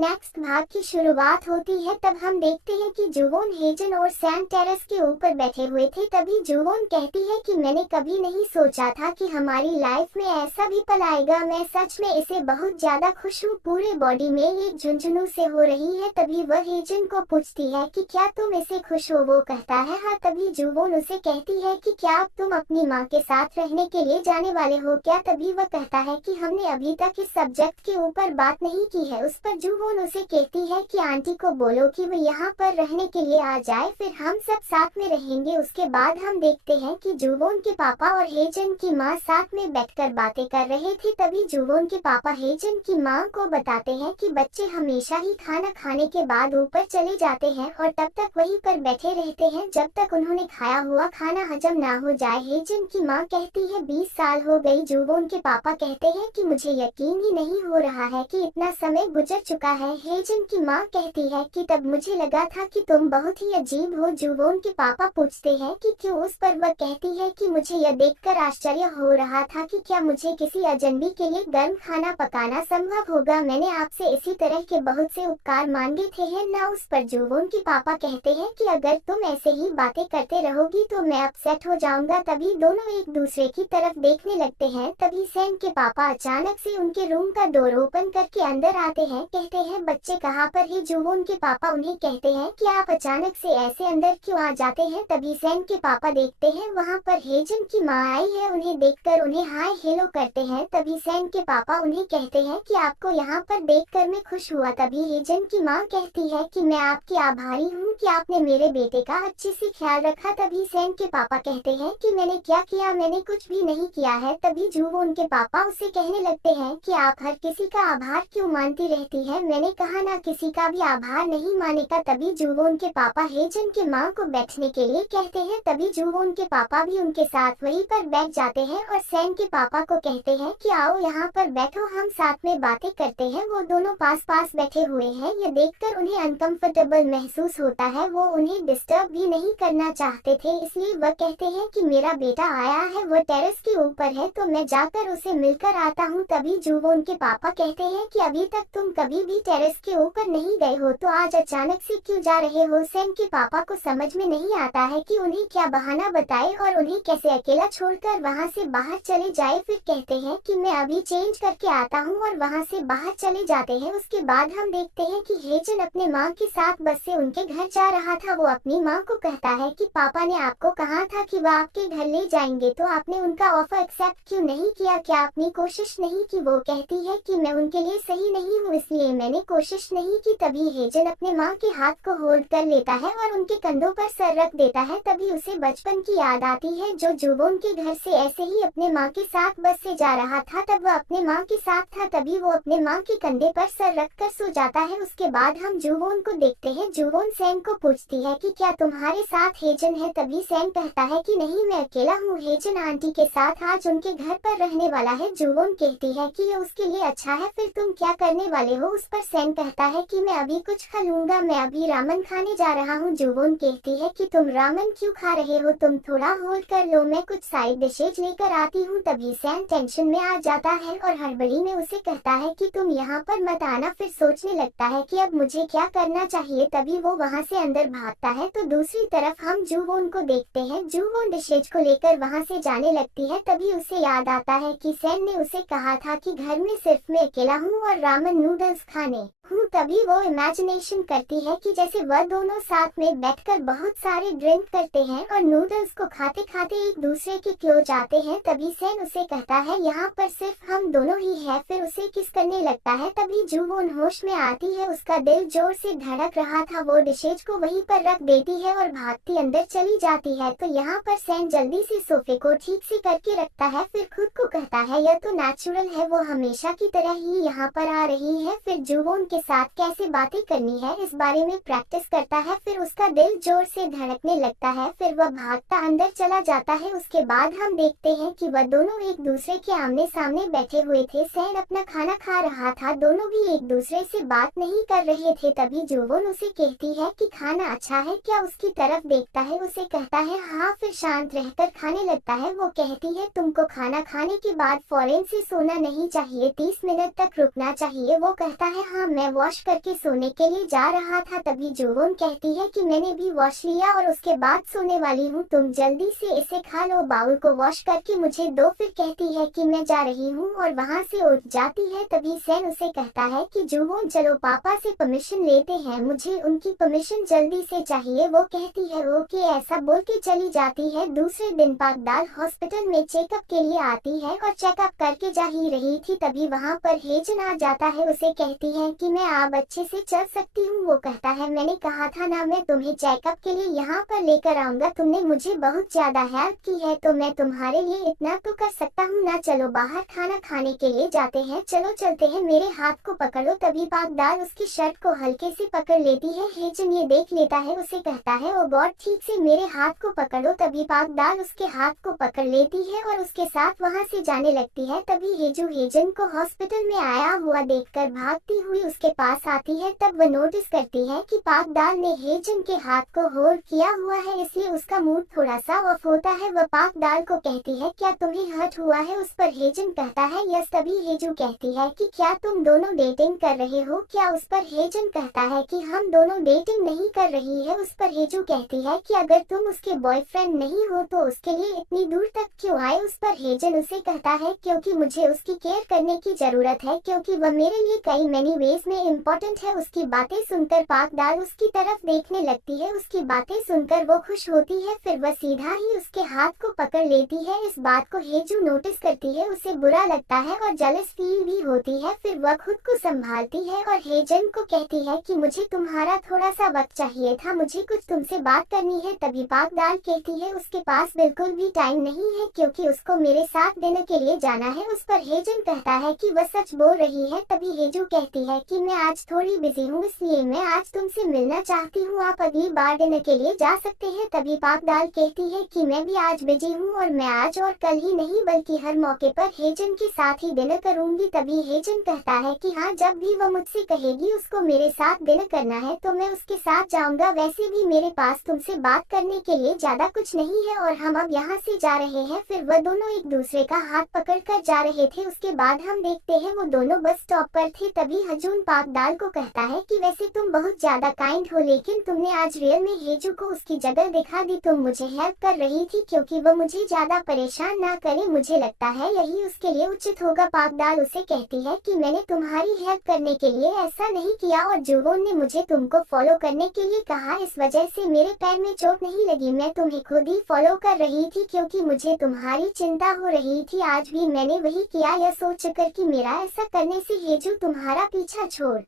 Next भाग की शुरुआत होती है। तब हम देखते हैं कि जुवोन, हेजन और सैम टेरेस के ऊपर बैठे हुए थे। तभी जुवोन कहती है कि मैंने कभी नहीं सोचा था कि हमारी लाइफ में ऐसा भी पल आएगा। मैं सच में इसे बहुत ज्यादा खुश हूँ। पूरे बॉडी में एक झुंझुनू से हो रही है। तभी वह हेजन को पूछती है कि क्या तुम इसे खुश हो। वो कहता है हाँ। तभी जुवोन उसे कहती है कि क्या अब तुम अपनी माँ के साथ रहने के लिए जाने वाले हो क्या। तभी वह कहता है कि हमने अभी तक इस सब्जेक्ट के ऊपर बात नहीं की है। उस पर जुवोन उसे कहती है कि आंटी को बोलो कि वो यहाँ पर रहने के लिए आ जाए, फिर हम सब साथ में रहेंगे। उसके बाद हम देखते हैं कि जुवोन के पापा और हेजन की माँ साथ में बैठकर बातें कर रहे थे। तभी जुवोन के पापा हेजन की माँ को बताते हैं कि बच्चे हमेशा ही खाना खाने के बाद ऊपर चले जाते हैं और तब तक वहीं पर बैठे रहते हैं जब तक उन्होंने खाया हुआ खाना हजम ना हो जाए। हेजन की माँ कहती है 20 साल हो गई। जुवोन के पापा कहते हैं कि मुझे यकीन ही नहीं हो रहा है कि इतना समय गुजर चुका है। हेजन की माँ कहती है कि तब मुझे लगा था कि तुम बहुत ही अजीब हो। जुवोन के पापा पूछते हैं कि क्यों। उस पर वह कहती है कि मुझे यह देखकर आश्चर्य हो रहा था कि क्या मुझे किसी अजनबी के लिए गर्म खाना पकाना संभव होगा। मैंने आपसे इसी तरह के बहुत से उपकार मांगे थे है ना। उस पर जुवोन के पापा कहते हैं कि अगर तुम ऐसे ही बातें करते रहोगी तो मैं अपसेट हो जाऊंगा। तभी दोनों एक दूसरे की तरफ देखने लगते हैं। तभी सैम के पापा अचानक से उनके रूम का डोर ओपन करके अंदर आते हैं। कहते हैं बच्चे कहाँ पर है। जुवोन के पापा उन्हें कहते हैं कि आप अचानक से ऐसे अंदर क्यों आ जाते हैं। तभी सैम के पापा देखते हैं वहाँ पर हेजन की माँ आई है। उन्हें देखकर उन्हें हाय हेलो करते हैं। तभी सैम के पापा उन्हें कहते हैं कि आपको यहाँ पर देखकर मैं खुश हुआ। तभी हेजन की माँ कहती है कि मैं आपकी आभारी हूँ कि आपने मेरे बेटे का अच्छे से ख्याल रखा। तभी सैम के पापा कहते हैं कि मैंने क्या किया, मैंने कुछ भी नहीं किया है। तभी जुवोन के पापा उसे कहने लगते हैं कि आप हर किसी का आभार क्यों मानती रहती है। मैंने कहा ना किसी का भी आभार नहीं मानेगा। तभी जुवोन के पापा हेजन की माँ को बैठने के लिए कहते हैं। तभी जुवोन के पापा भी उनके साथ वहीं पर बैठ जाते हैं और सैम के पापा को कहते हैं कि आओ यहाँ पर बैठो, हम साथ में बातें करते हैं। वो दोनों पास पास बैठे हुए हैं। ये देखकर उन्हें अनकंफर्टेबल महसूस होता है। वो उन्हें डिस्टर्ब भी नहीं करना चाहते थे, इसलिए वह कहते हैं कि मेरा बेटा आया है, वो टेरेस के ऊपर है, तो मैं जाकर उसे मिलकर आता हूँ। तभी जुवोन के पापा कहते हैं कि अभी तक तुम कभी भी टेरेस के ऊपर नहीं गए हो, तो आज अचानक से क्यों जा रहे हो। सैम के पापा को समझ में नहीं आता है कि उन्हें क्या बहाना बताए और उन्हें कैसे अकेला छोड़कर वहाँ से बाहर चले जाए। फिर कहते हैं कि मैं अभी चेंज करके आता हूँ और वहाँ से बाहर चले जाते हैं। उसके बाद हम देखते हैं कि हेजन अपने माँ के साथ बस से उनके घर जा रहा था। वो अपनी माँ को कहता है कि पापा ने आपको कहा था कि वह आपके घर ले जाएंगे, तो आपने उनका ऑफर एक्सेप्ट क्यों नहीं किया, क्या आपने कोशिश नहीं की। वो कहती है कि मैं उनके लिए सही नहीं हूँ, इसलिए मैंने कोशिश नहीं की। तभी हेजन अपने माँ के हाथ को होल्ड कर लेता है और उनके कंधों पर सर रख देता है। तभी उसे बचपन की याद आती है जो जुवोन के घर से ऐसे ही अपने माँ के साथ बस से जा रहा था। तब वह अपने माँ के साथ था। तभी वो अपने माँ के कंधे पर सर रखकर सो जाता है। उसके बाद हम जुवोन को देखते हैं। जुवोन सैम को पूछती है कि क्या तुम्हारे साथ हेजन है। तभी सैम कहता है कि नहीं, मैं अकेला हूँ, हेजन आंटी के साथ आज उनके घर पर रहने वाला है। जुवोन कहती है कि ये उसके लिए अच्छा है, फिर तुम क्या करने वाले हो। उस पर सैम कहता है कि मैं अभी कुछ खा लूंगा, मैं अभी रामन खाने जा रहा हूँ। जुवोन कहती है कि तुम रामन क्यों खा रहे हो, तुम थोड़ा होल्ड कर लो, मैं कुछ साइड डिशेज लेकर आती हूँ। तभी सैम टेंशन में आ जाता है और हड़बड़ी में उसे कहता है कि तुम यहाँ पर मत आना। फिर सोचने लगता है कि अब मुझे क्या करना चाहिए। तभी वो वहाँ से अंदर भागता है। तो दूसरी तरफ हम जुवोन को देखते हैं। जुवोन डिशेज को लेकर वहाँ से जाने लगती है। तभी उसे याद आता है कि सैम ने उसे कहा था कि घर में सिर्फ मैं अकेला हूँ और रामन नूडल्स खाने हूँ। तभी वो इमेजिनेशन करती है कि जैसे वह दोनों साथ में बैठकर बहुत सारे ड्रिंक करते हैं और नूडल्स को खाते खाते एक दूसरे के क्लोज जाते हैं। तभी सैम उसे कहता है यहाँ पर सिर्फ हम दोनों ही हैं। फिर उसे किस करने लगता है। तभी जुवोन होश में आती है। उसका दिल जोर से धड़क रहा था। वो डिशेज को वहीं पर रख देती है और भागती अंदर चली जाती है। तो यहाँ पर सैम जल्दी से सोफे को ठीक से करके रखता है। फिर खुद को कहता है यह तो नेचुरल है, वो हमेशा की तरह ही यहाँ पर आ रही है। फिर जुवोन के साथ कैसे बातें करनी है इस बारे में प्रैक्टिस करता है। फिर उसका दिल जोर से धड़कने लगता है। फिर वह भागता अंदर चला जाता है। उसके बाद हम देखते हैं कि वह दोनों एक दूसरे के आमने सामने बैठे हुए थे। सैम अपना खाना खा रहा था, दोनों भी एक दूसरे से बात नहीं कर रहे थे। तभी जुवोन उसे कहती है कि खाना अच्छा है क्या। उसकी तरफ देखता है, उसे कहता है हाँ, फिर शांत रहकर खाने लगता है। वो कहती है तुमको खाना खाने के बाद फौरन से सोना नहीं चाहिए, 30 मिनट तक रुकना चाहिए। वो कहता है हाँ, मैं वॉश वॉश करके सोने के लिए जा रहा था तभी जोवोन कहती है कि मैंने भी वॉश लिया और उसके बाद सोने वाली हूँ, तुम जल्दी से इसे खा लो, बाउल को वॉश करके मुझे दो। फिर कहती है कि मैं जा रही हूँ और वहाँ से उठ जाती है। तभी सैन उसे कहता है कि जोवोन चलो पापा से परमिशन लेते हैं, मुझे उनकी परमिशन जल्दी से चाहिए। वो कहती है ओके, ऐसा बोल के चली जाती है। दूसरे दिन पाकदाल हॉस्पिटल में चेकअप के लिए आती है और चेकअप करके जा ही रही थी तभी वहाँ पर हेजन आ जाता है। उसे कहती है कि मैं अब अच्छे से चल सकती हूँ। वो कहता है मैंने कहा था ना मैं तुम्हें चेकअप के लिए यहाँ पर लेकर आऊंगा, तुमने मुझे बहुत ज्यादा हेल्प की है तो मैं तुम्हारे लिए इतना तो कर सकता हूँ ना। चलो बाहर खाना खाने के लिए जाते हैं, चलो चलते हैं, मेरे हाथ को पकड़ो। तभी पाकदाल उसकी शर्ट को हल्के से पकड़ लेती है। हेजन ये देख लेता है, उसे कहता है ओ गॉड ठीक से मेरे हाथ को पकड़ो। तभी पाकदाल उसके हाथ को पकड़ लेती है और उसके साथ वहाँ से जाने लगती है। तभी हेजू हेजन को हॉस्पिटल में आया हुआ देखकर भागती हुई उसके पास आती है। तब वह नोटिस करती है कि पाकदाल ने हेजन के हाथ को होल्ड किया हुआ है, इसलिए उसका मूड थोड़ा सा ऑफ होता है। वह पाकदाल को कहती है क्या तुम्हें हर्ट हुआ है? उस पर हेजन कहता है यस। तभी हेजू कहती है कि क्या तुम दोनों डेटिंग कर रहे हो क्या? उस पर हेजन कहता है कि हम दोनों डेटिंग नहीं कर रही है। उस पर हेजू कहती है कि अगर तुम उसके बॉयफ्रेंड नहीं हो तो उसके लिए इतनी दूर तक क्यों आए? उस पर हेजन उसे कहता है क्योंकि मुझे उसकी केयर करने की जरूरत है, क्योंकि वह मेरे लिए कई मैनी वेज में इम्पोर्टेंट है। उसकी बातें सुनकर पाकदाल उसकी तरफ देखने लगती है, उसकी बातें सुनकर वो खुश होती है। फिर वह सीधा ही उसके हाथ को पकड़ लेती है। इस बात को हेजू नोटिस करती है, उसे बुरा लगता है और जेलस फील भी होती है। फिर वह खुद को संभालती है और हेजन को कहती है कि मुझे तुम्हारा थोड़ा सा वक्त चाहिए था, मुझे कुछ तुमसे बात करनी है। तभी पाकदाल कहती है उसके पास बिल्कुल भी टाइम नहीं है क्योंकि उसको मेरे साथ डिनर के लिए जाना है। उस पर हेजन कहता है कि वह सच बोल रही है। तभी हेजू कहती है कि मैं आज थोड़ी बिजी हूँ इसलिए मैं आज तुमसे मिलना चाहती हूँ, आप अगली बार डिनर के लिए जा सकते हैं। तभी पाकदाल कहती है कि मैं भी आज बिजी हूँ और मैं आज और कल ही नहीं बल्कि हर मौके पर हेजन के साथ ही डिनर करूंगी। तभी हेजन कहता है कि हाँ, जब भी वह मुझसे कहेगी उसको मेरे साथ डिनर करना है तो मैं उसके साथ जाऊंगा। वैसे भी मेरे पास तुमसे बात करने के लिए ज्यादा कुछ नहीं है और हम अब यहाँ से जा रहे हैं। फिर वह दोनों एक दूसरे का हाथ पकड़ कर जा रहे थे। उसके बाद हम देखते हैं वो दोनों बस स्टॉप पर थे। तभी हजून पाकदाल को कहता है कि वैसे तुम बहुत ज्यादा काइंड हो लेकिन तुमने आज रियल में हेजू को उसकी जगह दिखा दी। तुम मुझे हेल्प कर रही थी क्योंकि वह मुझे ज्यादा परेशान ना करे, मुझे लगता है यही उसके लिए उचित होगा। पाकदाल उसे कहती है कि मैंने तुम्हारी हेल्प करने के लिए ऐसा नहीं किया और जोवोन ने मुझे तुमको फॉलो करने के लिए कहा, इस वजह से मेरे पैर में चोट नहीं लगी, मैं तुम्हें खुद ही फॉलो कर रही थी क्योंकि मुझे तुम्हारी चिंता हो रही थी। आज भी मैंने वही किया, यह सोचकर कि मेरा ऐसा करने से हेजू तुम्हारा पीछा छोड़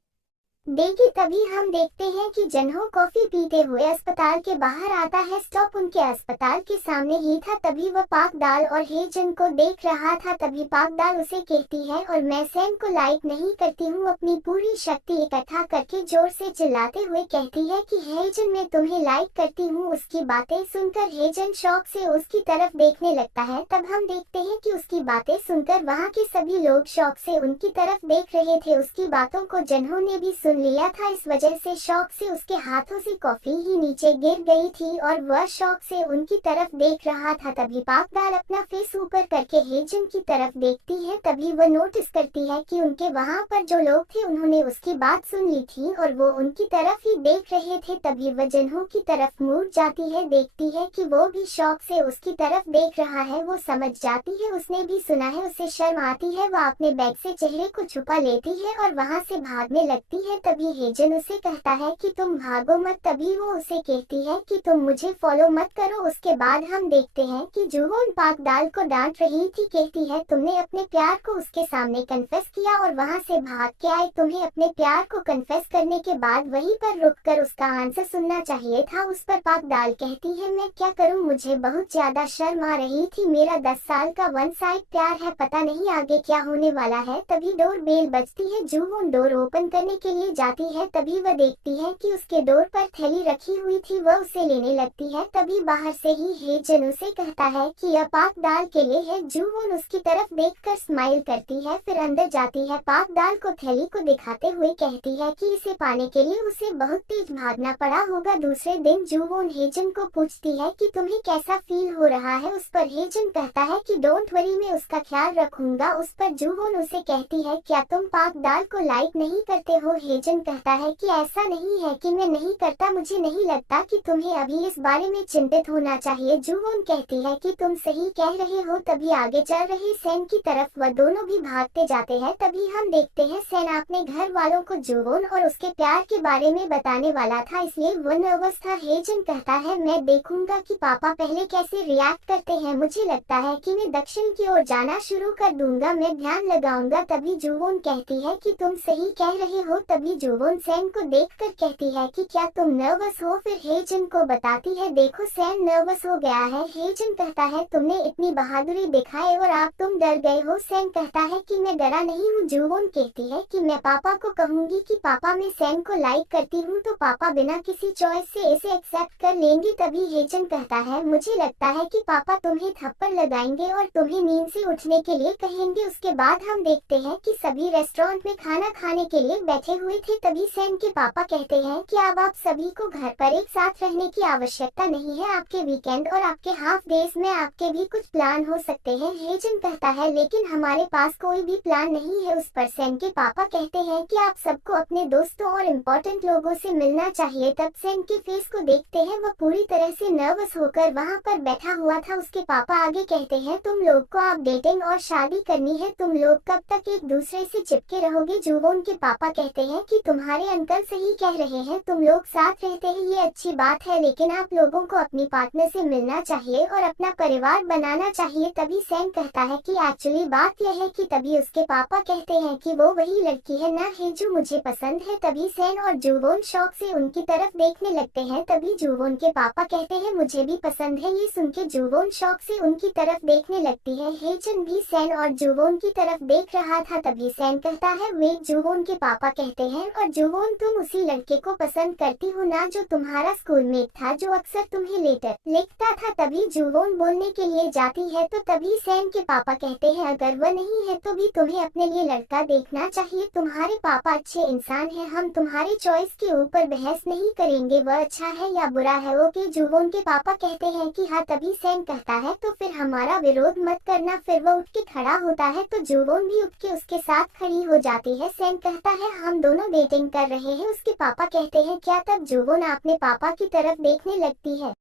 देगी। तभी हम देखते हैं कि जनहो कॉफी पीते हुए अस्पताल के बाहर आता है। स्टॉप उनके अस्पताल के सामने ही था। तभी वह पाकदाल और हेजन को देख रहा था। तभी पाकदाल उसे कहती है और मैं सैम को लाइक नहीं करती हूँ। अपनी पूरी शक्ति इकट्ठा करके जोर से चिल्लाते हुए कहती है कि हेजन मैं तुम्हें लाइक करती हूँ। उसकी बातें सुनकर हेजन शौक से उसकी तरफ देखने लगता है। तब हम देखते हैं कि उसकी बातें सुनकर वहाँ के सभी लोग शौक से उनकी तरफ देख रहे थे। उसकी बातों को जनहो ने भी लिया था, इस वजह से शौक से उसके हाथों से कॉफी ही नीचे गिर गई थी और वह शौक से उनकी तरफ देख रहा था। तभी पाकदाल अपना फेस ऊपर करके हेजन की तरफ देखती है। तभी वह नोटिस करती है कि उनके वहां पर जो लोग थे उन्होंने उसकी बात सुन ली थी और वो उनकी तरफ ही देख रहे थे। तभी वह जनहो की तरफ मुड़ जाती है, देखती है कि वो भी शौक से उसकी तरफ देख रहा है। वो समझ जाती है उसने भी सुना है, उसे शर्म आती है। वह अपने बैग से चेहरे को छुपा लेती है और वहां से भागने लगती है। तभी हेजन उसे कहता है कि तुम भागो मत। तभी वो उसे कहती है कि तुम मुझे फॉलो मत करो। उसके बाद हम देखते हैं कि जोवोन पाकदाल को डांट रही थी, कहती है तुमने अपने प्यार को उसके सामने कन्फेस किया और वहां से भाग के आए, तुम्हें अपने प्यार को कन्फेस करने के बाद वहीं पर रुककर उसका आंसर सुनना चाहिए था। उस पर पाकदाल कहती है मैं क्या करूं, मुझे बहुत ज्यादा शर्म आ रही थी, मेरा 10 साल का वन साइड प्यार है, पता नहीं आगे क्या होने वाला है। तभी डोर बेल बजती है। जोवोन डोर ओपन करने के लिए जाती है। तभी वह देखती है कि उसके डोर पर थैली रखी हुई थी, वह उसे लेने लगती है। तभी बाहर से ही हेजन उसे कहता है कि यह पाकदाल के लिए है। जोवोन उसकी तरफ देखकर स्माइल करती है, फिर अंदर जाती है। पाकदाल को थैली को दिखाते हुए कहती है कि इसे पाने के लिए उसे बहुत तेज भागना पड़ा होगा। दूसरे दिन जोवोन हेजन को पूछती है कि तुम्हें कैसा फील हो रहा है। उस पर हेजन कहता है कि डोंट वरी, मैं उसका ख्याल रखूंगा। उस पर जोवोन उसे कहती है क्या तुम पाकदाल को लाइक नहीं करते हो? हेजन हेजन कहता है कि ऐसा नहीं है कि मैं नहीं करता, मुझे नहीं लगता कि तुम्हें अभी इस बारे में चिंतित होना चाहिए। जुवोन कहती है कि तुम सही कह रहे हो। तभी आगे चल रहे सैन की तरफ वह दोनों भी भागते जाते हैं। तभी हम देखते हैं सैन अपने घर वालों को जुवोन और उसके प्यार के बारे में बताने वाला था, इसलिए वो नर्वस था। हेजन कहता है मैं देखूंगा कि पापा पहले कैसे रिएक्ट करते हैं, मुझे लगता है कि मैं दक्षिण की ओर जाना शुरू कर दूंगा, मैं ध्यान लगाऊंगा। तभी जुवोन कहती है कि तुम सही कह रहे हो। तभी जुवोन सैन को देखकर कहती है कि क्या तुम नर्वस हो। फिर हेजन को बताती है देखो सैन नर्वस हो गया है। हेजन कहता है तुमने इतनी बहादुरी दिखाई और आप तुम डर गए हो। सैन कहता है कि मैं डरा नहीं हूँ। जुवोन कहती है कि मैं पापा को कहूंगी कि पापा मैं सैन को लाइक करती हूँ, तो पापा बिना किसी चॉइस से इसे एक्सेप्ट कर लेंगे। तभी हेजन कहता है मुझे लगता है कि पापा तुम्हें थप्पड़ लगाएंगे और तुम्हें नींद से उठने के लिए कहेंगे। उसके बाद हम देखते हैं कि सभी रेस्टोरेंट में खाना खाने के लिए बैठे हुए थे। तभी सैन के पापा कहते हैं कि अब आप सभी को घर पर एक साथ रहने की आवश्यकता नहीं है, आपके वीकेंड और आपके हाफ डेज में आपके भी कुछ प्लान हो सकते हैं। हेजन कहता है लेकिन हमारे पास कोई भी प्लान नहीं है। उस पर सैन के पापा कहते हैं कि आप सबको अपने दोस्तों और इम्पोर्टेंट लोगों से मिलना चाहिए। तब सैन के फेस को देखते हैं, वह पूरी तरह से नर्वस होकर वहाँ पर बैठा हुआ था। उसके पापा आगे कहते हैं तुम लोग को अब डेटिंग और शादी करनी है, तुम लोग कब तक एक दूसरे से चिपके रहोगे। जुवोन के पापा कहते हैं कि तुम्हारे अंकल सही कह रहे हैं, तुम लोग साथ रहते हैं ये अच्छी बात है, लेकिन आप लोगों को अपनी पार्टनर से मिलना चाहिए और अपना परिवार बनाना चाहिए। तभी सैन कहता है कि एक्चुअली बात यह है कि तभी उसके पापा कहते हैं कि वो वही लड़की है ना है जो मुझे पसंद है। तभी सैन और जुवोन शौक से उनकी तरफ देखने लगते हैं। तभी जुवोन के पापा कहते हैं मुझे भी पसंद है। ये सुन के जुवोन शौक से उनकी तरफ देखने लगती है। हेजन भी सैन और जुवोन की तरफ देख रहा था। तभी सैन कहता है वे जुवोन के पापा कहते हैं और जुवोन तुम उसी लड़के को पसंद करती हो ना जो तुम्हारा स्कूलमेट था, जो अक्सर तुम्हें लेटर लिखता था। तभी जुवोन बोलने के लिए जाती है तो तभी सैन के पापा कहते हैं अगर वह नहीं है तो भी तुम्हें अपने लिए लड़का देखना चाहिए, तुम्हारे पापा अच्छे इंसान हैं, हम तुम्हारे चॉइस के ऊपर बहस नहीं करेंगे, वह अच्छा है या बुरा है। ओके जुवोन के पापा कहते हैं कि हाँ। तभी सैन कहता है तो फिर हमारा विरोध मत करना। फिर वह उठ के खड़ा होता है तो जुवोन भी उठ के उसके साथ खड़ी हो जाती है। सैन कहता है हम दोनों डेटिंग कर रहे हैं। उसके पापा कहते हैं क्या। तब जुवोन अपने पापा की तरफ देखने लगती है।